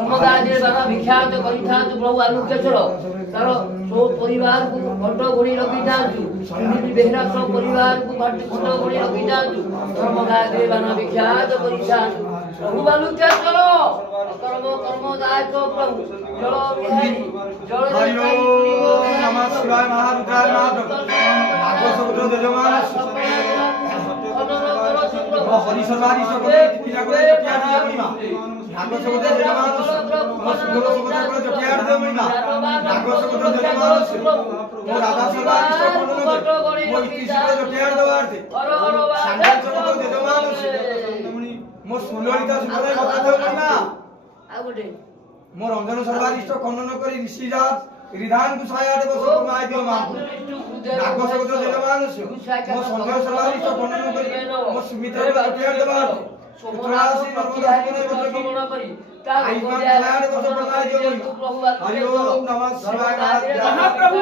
ସମୁଦାୟ ବାବା ବିଖ୍ୟାତ କରିଥାନ୍ତୁ ପ୍ରଭୁ ଆଲୋକେଶ୍ୱର ତାର ସବୁ ପରିବାରକୁ ଘଟ ଘୋଡ଼ି ରଖିଥାନ୍ତୁ ସୁନିଧି ବେହେରା ସବୁ ପରିବାରକୁ ଘଟ ଘୋଡ଼ି ରଖିଥାନ୍ତୁ ସମୁଦାୟ ବାବା ବିଖ୍ୟାତ କରିଥାନ୍ତୁ ପ୍ରଭୁ ଆଲୋକେଶ୍ୱର କର୍ମ କର୍ମଦାୟକ ପ୍ରଭୁ ଜଳ ବିହାରୀ ଜଳ ନମଃ ଶିବାୟ ମହାରୁଦ୍ରାୟ ନାଗସମୁଦ୍ର ଯଜମାନ হরি সর্বারি সকলে পূজা করে জপিয়া দিয়ে মহিমা নাগ সমুদ্র যজমান সুন্দর সমুদ্র করে জপিয়া দিয়ে মহিমা নাগ সমুদ্র যজমান ও রাধা সর্বারি সকলে মো ইতিশ্রী করে জপিয়া দেওয়ার্থে সাঙ্গল সমুদ্র যজমান মো সুললিতা সুন্দর কথা মহিমা মো রঞ্জন সর্বারিষ্ট খণ্ডন করি ঋষিরাজ রিধান গুসায়া দেব সকমায় দিও মা নাগ সমুদ্র যজমান মো সঞ্জয় সর্বারিষ্ট খণ্ডন করি মো সুমিত্রা জপিয়া দেবার সুতরাসি নর্মদা জীবনে বসকি আইমান ছায়া দেব সকমায় দিও হরি ওম নমঃ শিবায় মহাপ্রভু।